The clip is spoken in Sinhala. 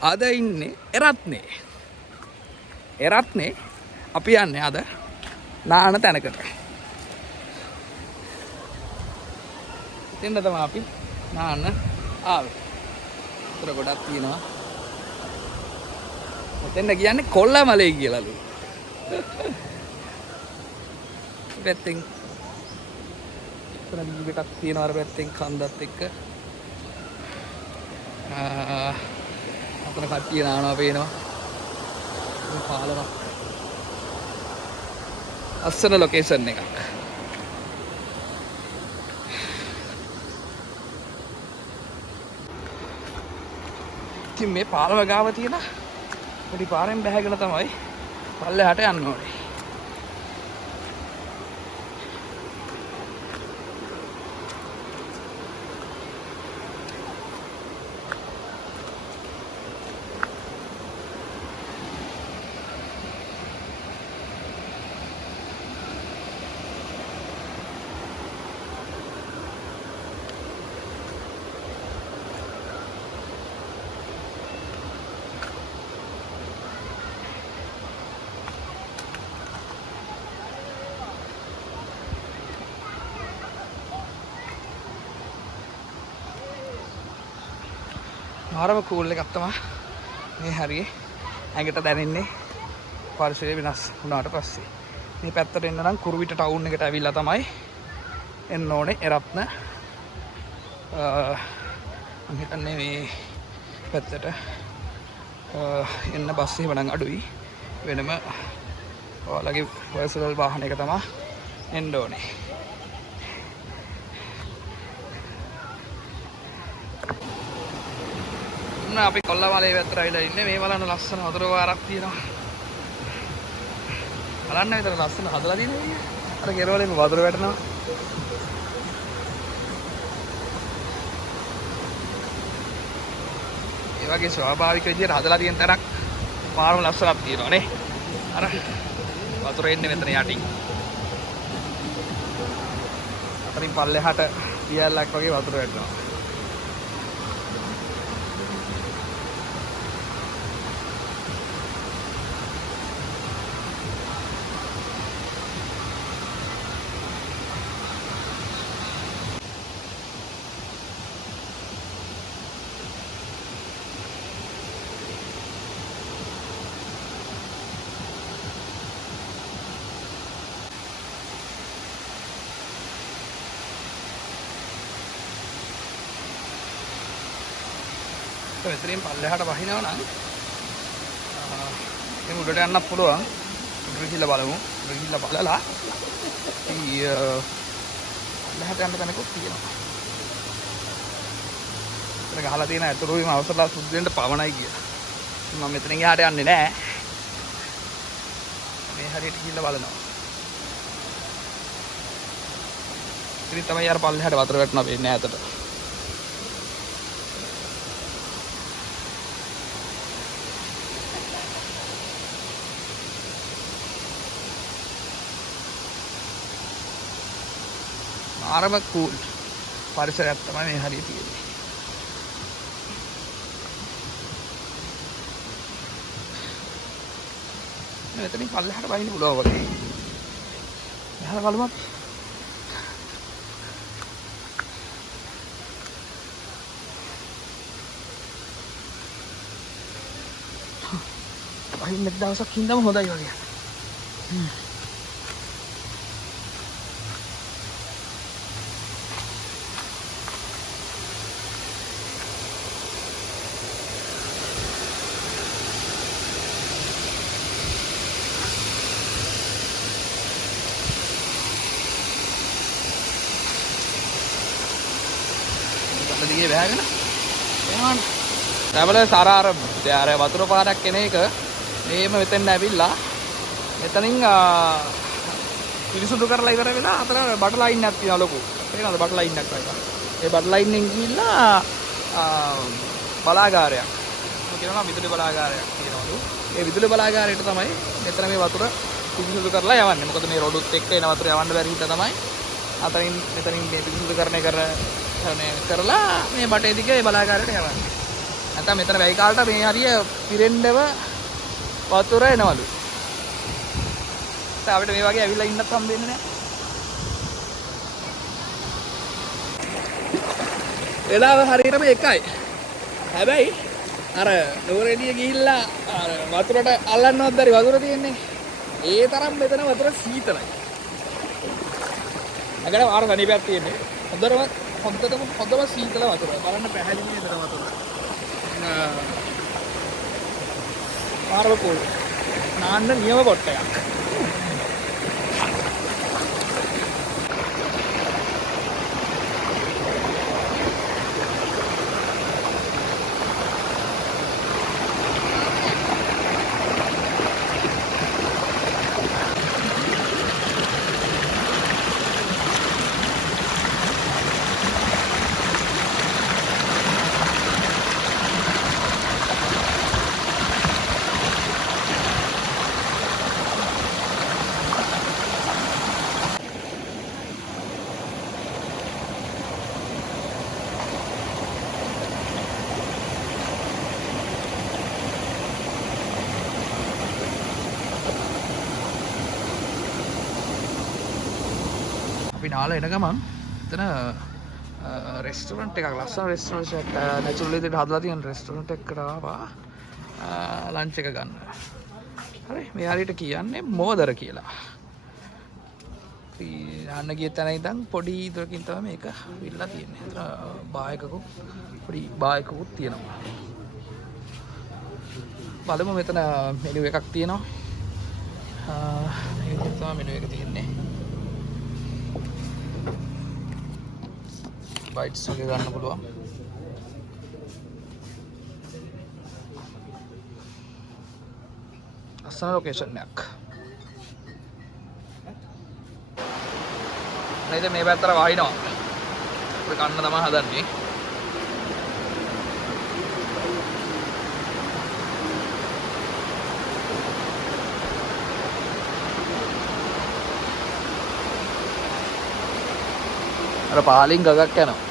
අද ඉන්නේ එරත්නේ. එරත්නේ අපි යන්නේ අද නාන තැනකට. එතෙන්ද තමයි අපි නාන්න ආවේ. උතර ගොඩක් තියෙනවා. එතෙන්ද කියන්නේ කොල්ලමලේ කියලාලු. පැත්තෙන් උතර එකක් තියෙනවා අර පැත්තෙන් කන්දත් එක්ක. අතන කට්ටිය නානවා පේනවා. මේ පාලම අස්සන ලොකේෂන් එකක්. ඉතින් මේ පාලම ගාව තියෙන පොඩි පාරෙන් බැහැගෙන තමයි පල්ලෙහාට යන්න ඕනේ. මාරම කූල් එකක් තමයි මේ හරියේ ඇඟට දැනෙන්නේ පරිසරය වෙනස් වුණාට පස්සේ. මේ පැත්තට එන්න නම් කුරුවිට ටවුන් එකට ඇවිල්ලා තමයි එන්න ඕනේ එරත්න. මම හිතන්නේ මේ පැත්තට එන්න බස් එහෙම නම් අඩුයි. වෙනම ඔයාලගේ පර්සනල් වාහනයක තමයි එන්න ඕනේ. අපි කොල්ලමලේ පැත්තට ඇවිල්ලා ඉන්නේ. මේ බලන්න ලස්සන වතුර පාරක් තියෙනවා. බලන්න විතර ලස්සන හදලා තියෙනවා නේද? අර කෙරවලෙම වතුර වැටෙනවා. ඒ වගේ ස්වාභාවික විදියට හදලා තියෙන තැනක් පාරම ලස්සනක් තියෙනවා නේ. අර වතුර එන්නේ මෙතන යටින්. අතරින් පල්ලෙහාට පියල්ලක් වගේ වතුර වැටෙනවා. මෙතනින් පල්ලෙහාට වහිනවා නම් මේ උඩට යන්නත් පුළුවන්. උඩට ගිහිල්ලා බලමු. උඩට ගිහිල්ලා බලලා පල්ලෙහාට යන්න තැනකුත් තියෙනවා. ඒක ගහලා තියෙන අතුරුම අවසරලා සුද්ධ වෙන්න පවණයි කියලා. මම මෙතනින් එහාට යන්නේ නැහැ. මේ හරියට ගිහිල්ලා බලනවා. ඉතින් තමයි අර පල්ලෙහාට වතුර වැටෙනවා වෙන්නේ ඈතට. ආරම කූල් පරිසරයක් තමයි මේ හරිය තියෙන්නේ. මෙතනින් පල්ලෙහාට වහින්න පුළුවන් වගේ. එහා බලමු අපි. වහින්න දවසක් ඉඳන් හොඳයි වගේ. දිගේ බහගෙන එහාන ට්‍රැවලර්ස් අර වතුර පාරක් එන එක මේම මෙතෙන් ඇවිල්ලා මෙතනින් පිරිසුදු කරලා ඉවර වෙලා අතර බටර් ලයින් එකක් තියෙනවා ලොකු. තේරෙනවද බටර් ලයින් එකක් වගේ. ඒ බටර් ලයින් එකෙන් ගිහිල්ලා බලාගාරයක්. මොකද කියනවා විදුලි බලාගාරයක් තියෙනවලු. ඒ විදුලි බලාගාරයට තමයි මෙතන මේ වතුර පිරිසුදු කරලා යවන්නේ. මොකද මේ රොඩුත් එක්ක එන වතුර යවන්න බැරි හින්දා තමයි අතරින් මෙතනින් මේ පිරිසුදු කරලා මේ බටේ දිගේ බලාගාරයට යවන්නේ. නැත්නම් මෙතන වැයි කාලට මේ හරිය පිරෙන්නව වතුර එනවලු. අපිට මේ වගේ ඇවිල්ලා ඉන්නත් හම්බෙන්නේ නැහැ. වෙලාව හරියටම එකයි. හැබැයි අර නුවරඑළිය ගිහිල්ලා අර වතුරට අල්ලන්නවත් බැරි වතුර තියෙන්නේ. ඒ තරම් මෙතන වතුර සීතලයි. අගට ආර සනීපයක් තියෙන්නේ. හොඳම සීතල වතුර. බලන්න පැහැදිලි නේද වතුර. ආරව පොල්. නාන්න නියම පොට්ටයක්. අපි නාල එන ගමන් එතන රෙස්ටොරන්ට් එකක් ලස්සන රෙස්ටොරන්ට් එකක් නැචරල් විදිහට හදලා තියෙන රෙස්ටොරන්ට් එකකට ආවා ලන්ච් එක ගන්න. හරි මේ හරියට කියන්නේ මෝදර කියලා. යන්න ගිය තැන ඉඳන් පොඩි දුරකින් තමයි මේක විල්ලා තියෙන්නේ. ඒතර බායකකු පොඩි බායකකුත් තියෙනවා. බලමු මෙතන මෙනු එකක් තියෙනවා. මේක තමයි මෙනු එක තියෙන්නේ. බයිට්ස් වගේ ගන්න පුළුවන්. අසන ලොකේෂන් එකක්. නේද මේ පැත්තට වහිනවා. අපි කන්න තමයි හදන්නේ. අර පාලින් ගගක් යනවා.